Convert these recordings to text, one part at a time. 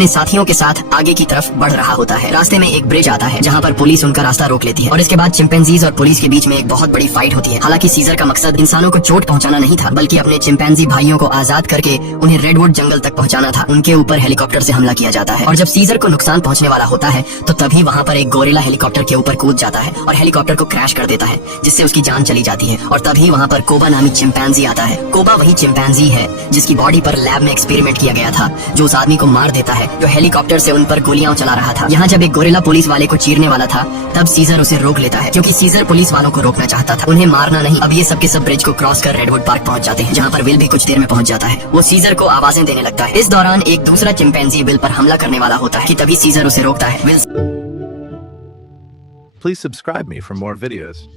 अपने साथियों के साथ आगे की तरफ बढ़ रहा होता है। रास्ते में एक ब्रिज आता है जहाँ पर पुलिस उनका रास्ता रोक लेती है और इसके बाद चिंपैंजीज और पुलिस के बीच में एक बहुत बड़ी फाइट होती है। हालांकि सीजर का मकसद इंसानों को चोट पहुंचाना नहीं था, बल्कि अपने चिंपैंजी भाइयों को आजाद करके उन्हें रेडवुड जंगल तक पहुंचाना था। उनके ऊपर हेलीकॉप्टर से हमला किया जाता है और जब सीजर को नुकसान पहुंचने वाला होता है तो तभी वहाँ पर एक गोरिल्ला हेलीकॉप्टर के ऊपर कूद जाता है और हेलीकॉप्टर को क्रैश कर देता है, जिससे उसकी जान चली जाती है। और तभी वहाँ पर कोबा नामी चिंपैंजी आता है। कोबा वही चिंपैंजी है जिसकी बॉडी पर लैब में एक्सपेरिमेंट किया गया था, जो उस आदमी को मार देता है जो हेलीकॉप्टर से उन पर गोलियां चला रहा था। यहाँ जब एक गोरिल्ला पुलिस वाले को चीरने वाला था तब सीजर उसे रोक लेता है, क्योंकि सीजर पुलिस वालों को रोकना चाहता था, उन्हें मारना नहीं। अब ये सब के सब ब्रिज को क्रॉस कर रेडवुड पार्क पहुंच जाते हैं, जहाँ पर विल भी कुछ देर में पहुंच जाता है। वो सीजर को आवाजें देने लगता है। इस दौरान एक दूसरा चिंपैंजी विल पर हमला करने वाला होता है कि तभी सीजर उसे रोकता है। Will Please subscribe me for more videos.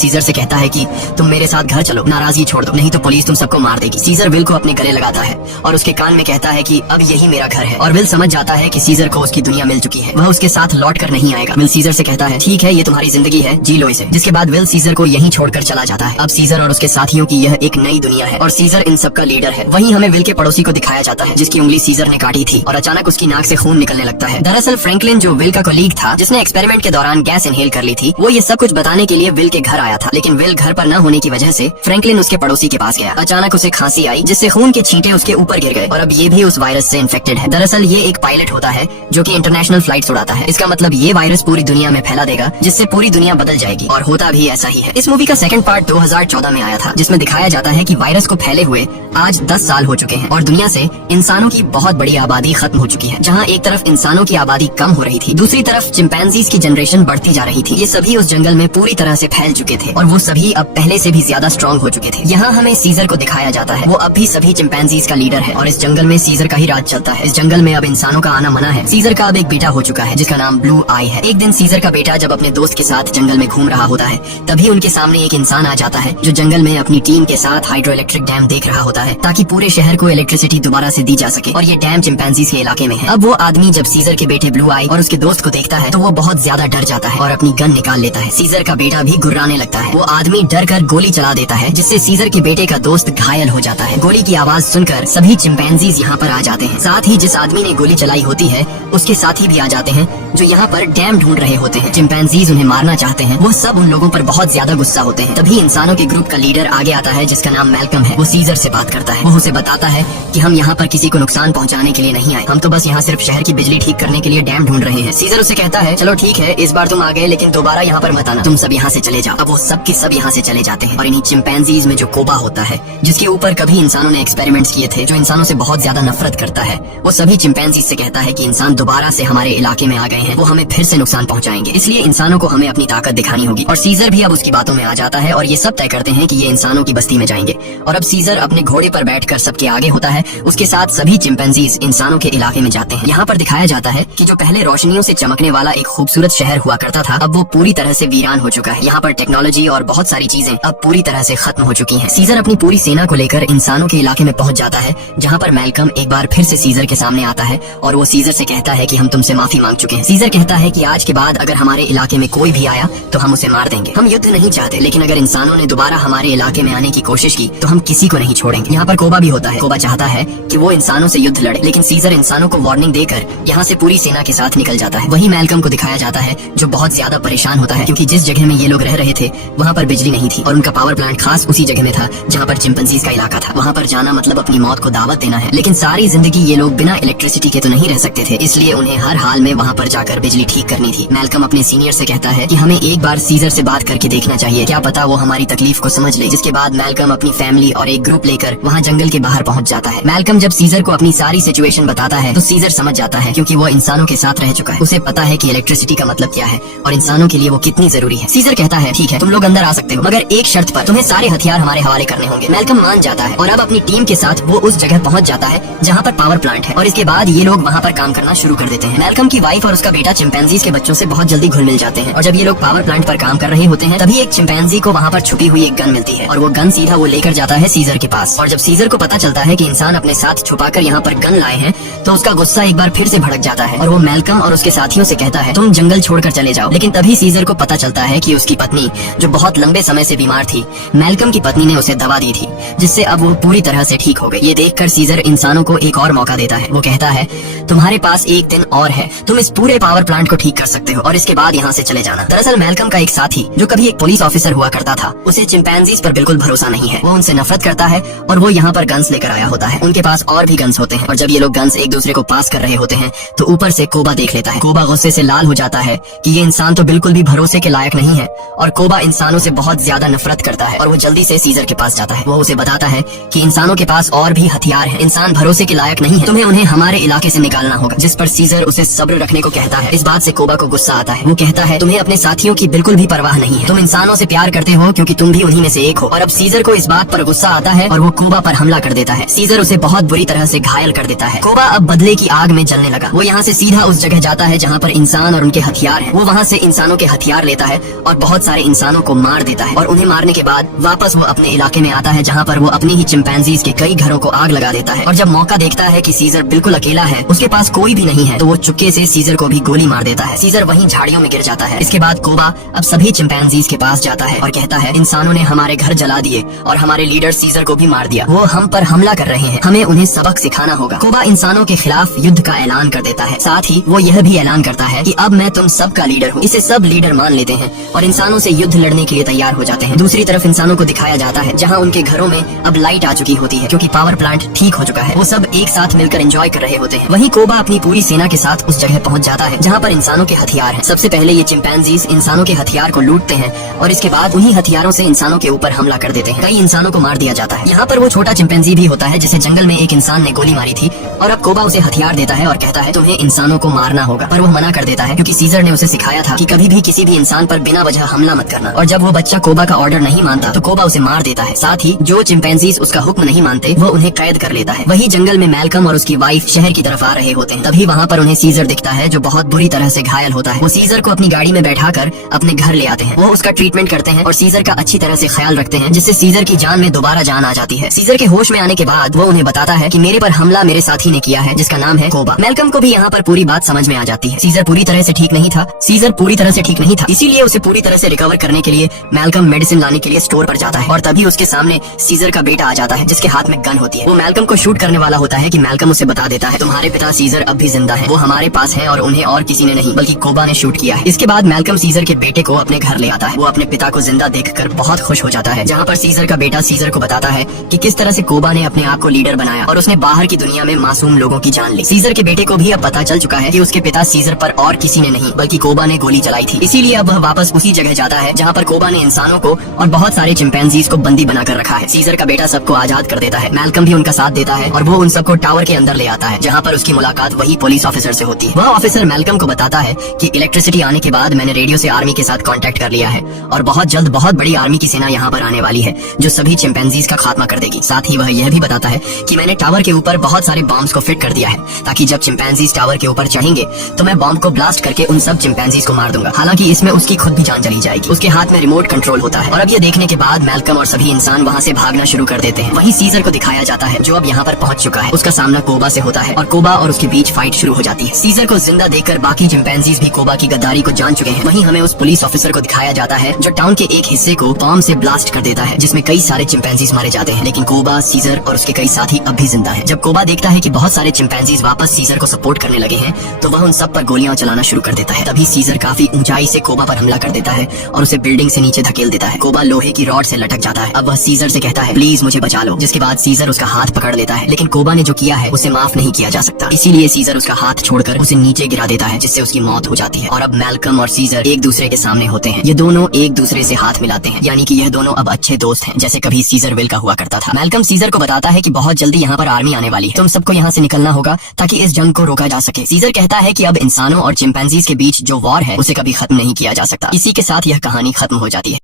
Caesar से कहता है कि तुम मेरे साथ घर चलो, नाराजगी छोड़ दो, नहीं तो पुलिस तुम सबको मार देगी। सीजर विल को अपने गले लगाता है और उसके कान में कहता है कि अब यही मेरा घर है। और विल समझ जाता है कि सीजर को उसकी दुनिया मिल चुकी है, वह उसके साथ लौट कर नहीं आएगा। विल सीजर से कहता है ठीक है, ये तुम्हारी जिंदगी है, जी लो इसे। जिसके बाद विल सीजर को यहीं छोड़कर चला जाता है। अब सीजर और उसके साथियों की यह एक नई दुनिया है और सीजर इन सबका लीडर है। वहीं हमें विल के पड़ोसी को दिखाया जाता है जिसकी उंगली सीजर ने काटी थी और अचानक उसकी नाक से खून निकलने लगता है। दरअसल फ्रैंकलिन, जो विल का कोलीग था जिसने एक्सपेरिमेंट के दौरान गैस इनहेल कर ली थी, वो ये सब कुछ बताने के लिए विल के घर आया था। लेकिन विल घर पर न होने की वजह से फ्रैंकलिन उसके पड़ोसी के पास गया। अचानक उसे खांसी आई जिससे खून के छींटे उसके ऊपर गिर गए और अब ये भी उस वायरस से इन्फेक्टेड है। दरअसल ये एक पायलट होता है जो कि इंटरनेशनल फ्लाइट्स उड़ाता है। इसका मतलब ये वायरस पूरी दुनिया में फैला देगा, जिससे पूरी दुनिया बदल जाएगी, और होता भी ऐसा ही है। इस मूवी का सेकंड पार्ट 2014 में आया था, जिसमें दिखाया जाता है कि वायरस को फैले हुए आज 10 साल हो चुके हैं और दुनिया से इंसानों की बहुत बड़ी आबादी खत्म हो चुकी है। जहाँ एक तरफ इंसानों की आबादी कम हो रही थी, दूसरी तरफ चिंपैंजीज की जनरेशन बढ़ती जा रही थी। ये सभी उस जंगल में पूरी तरह से फैल चुके थे और वो सभी अब पहले से भी ज्यादा स्ट्रॉन्ग हो चुके थे। यहाँ हमें सीजर को दिखाया जाता है, वो अब भी सभी चिंपैंजीज का लीडर है और इस जंगल में सीजर का ही राज चलता है। इस जंगल में अब इंसानों का आना मना है। सीजर का अब एक बेटा हो चुका है जिसका नाम ब्लू आई है। एक दिन सीजर का बेटा जब अपने दोस्त के साथ जंगल में घूम रहा होता है, तभी उनके सामने एक इंसान आ जाता है जो जंगल में अपनी टीम के साथ हाइड्रो इलेक्ट्रिक डैम देख रहा होता है, ताकि पूरे शहर को इलेक्ट्रिसिटी दोबारा से दी जा सके, और ये डैम चिंपैंजीज के इलाके में है। अब वो आदमी जब सीजर के बेटे ब्लू आई और उसके दोस्त को देखता है तो वो बहुत ज्यादा डर जाता है और अपनी गन निकाल लेता है। सीजर का बेटा भी घुर्राने लगता है। वो आदमी डर कर गोली चला देता है, जिससे सीजर के बेटे का दोस्त घायल हो जाता है। गोली की आवाज सुनकर सभी चिंपैंजीज यहाँ पर आ जाते हैं। साथ ही जिस आदमी ने गोली चलाई होती है उसके साथी भी आ जाते हैं जो यहाँ पर डैम ढूंढ रहे होते हैं। चिंपैंजीज उन्हें मारना चाहते हैं। वो सब उन लोगों पर बहुत ज्यादा गुस्सा होते हैं। तभी इंसानों के ग्रुप का लीडर आगे आता है जिसका नाम मैल्कम है। वो सीजर से बात करता है। वो उसे बताता है कि हम यहाँ पर किसी को नुकसान पहुँचाने के लिए नहीं आए, हम तो बस यहाँ सिर्फ शहर की बिजली ठीक करने के लिए डैम ढूंढ रहे हैं। सीजर उसे कहता है चलो ठीक है, इस बार तुम आ गए, लेकिन दोबारा यहाँ पर मत आना, तुम सब यहाँ से चले जाओ। अब वो सब के सब यहाँ से चले जाते हैं और इन्हीं चिंपैंजीज में जो कोबा होता है, जिसके ऊपर कभी इंसानों ने एक्सपेरिमेंट्स किए थे, जो इंसानों से बहुत ज्यादा नफरत करता है, वो सभी चिंपैंजीज से कहता है कि इंसान दोबारा से हमारे इलाके में आ गए हैं, वो हमें फिर से नुकसान पहुंचाएंगे, इसलिए इंसानों को हमें अपनी ताकत दिखानी होगी। और सीजर भी अब उसकी बातों में आ जाता है और ये सब तय करते हैं कि ये इंसानों की बस्ती में जाएंगे। और अब सीजर अपने घोड़े पर बैठकर सबके आगे होता है, उसके साथ सभी चिंपैंजीज इंसानों के इलाके में जाते हैं। यहाँ पर दिखाया जाता है कि जो पहले रोशनियों से चमकने वाला एक खूबसूरत शहर हुआ करता था, अब वो पूरी तरह से वीरान हो चुका है। यहाँ पर टेक्नोलॉजी और बहुत सारी चीजें अब पूरी तरह से खत्म हो चुकी हैं। सीजर अपनी पूरी सेना को लेकर इंसानों के इलाके में पहुंच जाता है, जहाँ पर मैल्कम एक बार फिर से सीजर के सामने आता है और वो सीजर से कहता है कि हम तुमसे माफी मांग चुके हैं। सीजर कहता है कि आज के बाद अगर हमारे इलाके में कोई भी आया तो हम उसे मार देंगे। हम युद्ध नहीं चाहते, लेकिन अगर इंसानों ने दोबारा हमारे इलाके में आने की कोशिश की तो हम किसी को नहीं छोड़ेंगे। यहाँ पर कोबा भी होता है। कोबा चाहता है कि वो इंसानों से युद्ध लड़े, लेकिन सीजर इंसानों को वार्निंग देकर यहाँ से पूरी सेना के साथ निकल जाता है। वही मैल्कम को दिखाया जाता है जो बहुत ज्यादा परेशान होता है, क्योंकि जिस जगह में ये लोग रह रहे थे वहाँ पर बिजली नहीं थी और उनका पावर प्लांट खास उसी जगह में था जहाँ पर चिंपैंजीज का इलाका था। वहाँ पर जाना मतलब अपनी मौत को दावत देना है। लेकिन सारी जिंदगी ये लोग बिना इलेक्ट्रिसिटी के तो नहीं रह सकते थे, इसलिए उन्हें हर हाल में वहाँ पर जाकर बिजली ठीक करनी थी। मैल्कम अपने सीनियर से कहता है कि हमें एक बार सीजर से बात करके देखना चाहिए, क्या पता वो हमारी तकलीफ को समझ ले। जिसके बाद मैल्कम अपनी फैमिली और एक ग्रुप लेकर वहाँ जंगल के बाहर पहुँच जाता है। मैल्कम जब सीजर को अपनी सारी सिचुएशन बताता है तो सीजर समझ जाता है, क्योंकि वो इंसानों के साथ रह चुका है। उसे पता है कि इलेक्ट्रिसिटी का मतलब क्या है और इंसानों के लिए वो कितनी जरूरी है। सीजर कहता है ठीक है, तुम लोग अंदर आ सकते हो, मगर एक शर्त पर, तुम्हें सारे हथियार हमारे हवाले करने होंगे। मैल्कम मान जाता है और अब अपनी टीम के साथ वो उस जगह पहुंच जाता है जहां पर पावर प्लांट है और इसके बाद ये लोग वहां पर काम करना शुरू कर देते हैं। मैल्कम की वाइफ और उसका बेटा चिंपैंजीज के बच्चों से बहुत जल्दी घुल मिल जाते हैं और जब ये लोग पावर प्लांट पर काम कर रहे होते हैं तभी एक चिंपैंजी को वहां पर छुपी हुई एक गन मिलती है और वो गन सीधा वो लेकर जाता है सीजर के पास। और जब सीजर को पता चलता है कि इंसान अपने साथ छुपाकर यहाँ पर गन लाए हैं तो उसका गुस्सा एक बार फिर से भड़क जाता है और वो मैल्कम और उसके साथियों से कहता है तुम जंगल छोड़कर चले जाओ। लेकिन तभी सीजर को पता चलता है कि उसकी पत्नी जो बहुत लंबे समय से बीमार थी। मैल्कम की पत्नी ने उसे दवा दी थी जिससे अब वो पूरी तरह से ठीक हो गई। ये देखकर सीजर इंसानों को एक और मौका देता है। वो कहता है, तुम्हारे पास एक दिन और है, तुम इस पूरे पावर प्लांट को ठीक कर सकते हो और इसके बाद यहाँ से चले जाना। दरअसल मैल्कम का एक साथी जो कभी एक पुलिस ऑफिसर हुआ करता था, उसे चिंपैंजीज पर बिल्कुल भरोसा नहीं है। वो उनसे नफरत करता है और वो यहाँ पर गन्स लेकर आया होता है। उनके पास और भी गन्स होते हैं और जब ये लोग गन्स एक दूसरे को पास कर रहे होते हैं तो ऊपर से कोबा देख लेता है। कोबा गुस्से से लाल हो जाता है कि ये इंसान तो बिल्कुल भी भरोसे के लायक नहीं है और कोबा इंसानों से बहुत ज्यादा नफरत करता है और वो जल्दी से सीजर के पास जाता है। वो उसे बताता है कि इंसानों के पास और भी हथियार हैं, इंसान भरोसे के लायक नहीं है, तुम्हें उन्हें हमारे इलाके से निकालना होगा। जिस पर सीजर उसे सब्र रखने को कहता है। इस बात से कोबा को गुस्सा आता है। वो कहता है, तुम्हें अपने साथियों की बिल्कुल भी परवाह नहीं है, तुम इंसानों से प्यार करते हो क्योंकि तुम भी उन्हीं में से एक हो। और अब सीजर को इस बात पर गुस्सा आता है और वो कोबा पर हमला कर देता है। सीजर उसे बहुत बुरी तरह से घायल कर देता है। कोबा अब बदले की आग में जलने लगा। वो यहाँ से सीधा उस जगह जाता है जहाँ पर इंसान और उनके हथियार हैं। वो वहाँ से इंसानों के हथियार लेता है और बहुत सारे इंसानों को मार देता है और उन्हें मारने के बाद वापस वो अपने इलाके में आता है जहाँ पर वो अपने ही चिंपैंजीज के कई घरों को आग लगा देता है। और जब मौका देखता है कि सीजर बिल्कुल अकेला है, उसके पास कोई भी नहीं है, तो वो चुपके से सीजर को भी गोली मार देता है। सीजर वहीं झाड़ियों में गिर जाता है। इसके बाद कोबा अब सभी चिंपैंजीज के पास जाता है और कहता है, इंसानों ने हमारे घर जला दिए और हमारे लीडर सीजर को भी मार दिया। वो हम पर हमला कर रहे हैं, हमें उन्हें सबक सिखाना होगा। कोबा इंसानों के खिलाफ युद्ध का ऐलान कर देता है। साथ ही वो यह भी ऐलान करता है कि अब मैं तुम सब का लीडर हूँ। इसे सब लीडर मान लेते हैं और इंसानों से युद्ध लड़ने के लिए तैयार हो जाते हैं। दूसरी तरफ इंसानों को दिखाया जाता है जहाँ उनके घरों में अब लाइट आ चुकी होती है क्योंकि पावर प्लांट ठीक हो चुका है। वो सब एक साथ मिलकर एंजॉय कर रहे होते हैं। वहीं कोबा अपनी पूरी सेना के साथ उस जगह पहुंच जाता है जहाँ पर इंसानों के हथियार हैं। सबसे पहले ये चिंपैंजीज इंसानों के हथियार को लूटते हैं और इसके बाद उन्हीं हथियारों से इंसानों के ऊपर हमला कर देते हैं। कई इंसानों को मार दिया जाता है। यहाँ पर वो छोटा चिंपैंजी भी होता है जिसे जंगल में एक इंसान ने गोली मारी थी और अब कोबा उसे हथियार देता है और कहता है, तुम्हें इंसानों को मारना होगा। पर वो मना कर देता है क्योंकि सीजर ने उसे सिखाया था कि कभी भी किसी भी इंसान पर बिना वजह हमला मत करना। और जब वो बच्चा कोबा का ऑर्डर नहीं मानता तो कोबा उसे मार देता है। साथ ही जो चिंपैंजीज उसका हुक्म नहीं मानते वो उन्हें कैद कर लेता है। वही जंगल में मैल्कम और उसकी वाइफ शहर की तरफ आ रहे होते हैं। तभी वहाँ पर उन्हें सीजर दिखता है जो बहुत बुरी तरह से घायल होता है। वो सीजर को अपनी गाड़ी में बैठाकर अपने घर ले आते हैं। वो उसका ट्रीटमेंट करते हैं और सीजर का अच्छी तरह से ख्याल रखते हैं जिससे सीजर की जान में दोबारा जान आ जाती है। सीजर के होश में आने के बाद वो उन्हें बताता है कि मेरे पर हमला मेरे साथी ने किया है जिसका नाम है कोबा। मैल्कम को भी यहाँ पर पूरी बात समझ में आ जाती है। सीजर पूरी तरह से ठीक नहीं था, इसीलिए उसे पूरी तरह से रिकवर करने के लिए मैल्कम मेडिसिन लाने के लिए स्टोर पर जाता है और तभी उसके सामने सीजर का बेटा आ जाता है जिसके हाथ में गन होती है। वो मैल्कम को शूट करने वाला होता है कि मैल्कम उसे बता देता है, तुम्हारे पिता सीजर अब भी जिंदा है, वो हमारे पास है और उन्हें और किसी ने नहीं बल्कि कोबा ने शूट किया है। इसके बाद मैल्कम सीजर के बेटे को अपने घर ले आता है। वो अपने पिता को जिंदा देखकर बहुत खुश हो जाता है। जहाँ पर सीजर का बेटा सीजर को बताता है कि किस तरह से कोबा ने अपने आप को लीडर बनाया और उसने बाहर की दुनिया में मासूम लोगों की जान ली। सीजर के बेटे को भी अब पता चल चुका है कि उसके पिता सीजर पर और किसी ने नहीं बल्कि कोबा ने गोली चलाई थी। इसीलिए अब वह वापस उसी जगह जाता है जहाँ पर कोबा ने इंसानों को और बहुत सारे चिंपैंजीज को बंदी बनाकर रखा है। सीजर का बेटा सबको आजाद कर देता है। मैल्कम भी उनका साथ देता है और वो उन सबको टावर के अंदर ले आता है जहाँ पर उसकी मुलाकात वही पुलिस ऑफिसर से होती है। वह ऑफिसर मैल्कम को बताता है कि इलेक्ट्रिसिटी आने के बाद मैंने रेडियो से आर्मी के साथ कांटेक्ट कर लिया है और बहुत जल्द बहुत बड़ी आर्मी की सेना यहाँ पर आने वाली है जो सभी चिंपैंजीज का खात्मा कर देगी। साथ ही वह यह भी बताता है कि मैंने टावर के ऊपर बहुत सारे बॉम्ब्स को फिट कर दिया है ताकि जब चिंपैंजीज टावर के ऊपर चढ़ेंगे तो मैं बॉम्ब को ब्लास्ट करके उन सब चिंपैंजीज को मार दूंगा। हालांकि इसमें उसकी खुद भी जान चली जाएगी। उसके हाथ में रिमोट कंट्रोल होता है और अब ये देखने के बाद मैल्कम और सभी इंसान वहाँ से भागना शुरू कर देते हैं। वहीं सीजर को दिखाया जाता है जो अब यहाँ पर पहुंच चुका है। उसका सामना कोबा से होता है और कोबा और उसके बीच फाइट शुरू हो जाती है। सीजर को जिंदा देखकर बाकी चिंपैंजीज भी कोबा की गद्दारी को जान चुके हैं। वहीं हमें उस पुलिस ऑफिसर को दिखाया जाता है जो टाउन के एक हिस्से को बॉम्ब से ब्लास्ट कर देता है जिसमें कई सारे चिंपैंजीज मारे जाते हैं। लेकिन कोबा, सीजर और उसके कई साथी अब भी जिंदा है। जब कोबा देखता है कि बहुत सारे चिंपैंजीज वापस सीजर को सपोर्ट करने लगे हैं तो वह उन सब पर गोलियां चलाना शुरू कर देता है। तभी सीजर काफी ऊंचाई से कोबा पर हमला कर देता है और उसे बिल्डिंग से नीचे धकेल देता है। कोबा लोहे की रॉड से लटक जाता है। अब वह सीजर से कहता है, प्लीज मुझे बचा लो। जिसके बाद सीजर उसका हाथ पकड़ लेता है। लेकिन कोबा ने जो किया है उसे माफ नहीं किया जा सकता। इसीलिए सीजर उसका हाथ छोड़कर उसे नीचे गिरा देता है जिससे उसकी मौत हो जाती है। और अब मैल्कम और सीजर एक दूसरे के सामने होते हैं। ये दोनों एक दूसरे से हाथ मिलाते हैं, यानी कि यह दोनों अब अच्छे दोस्त हैं जैसे कभी सीजर विल का हुआ करता था। मैल्कम सीजर को बताता है कि बहुत जल्दी यहाँ पर आर्मी आने वाली है, तुम सबको यहाँ से निकलना होगा ताकि इस जंग को रोका जा सके। सीजर कहता है कि अब इंसानों और चिंपैंजीज के बीच जो वॉर है उसे कभी खत्म नहीं किया जा सकता। इसी के साथ यह कहानी खत्म हो जाती है।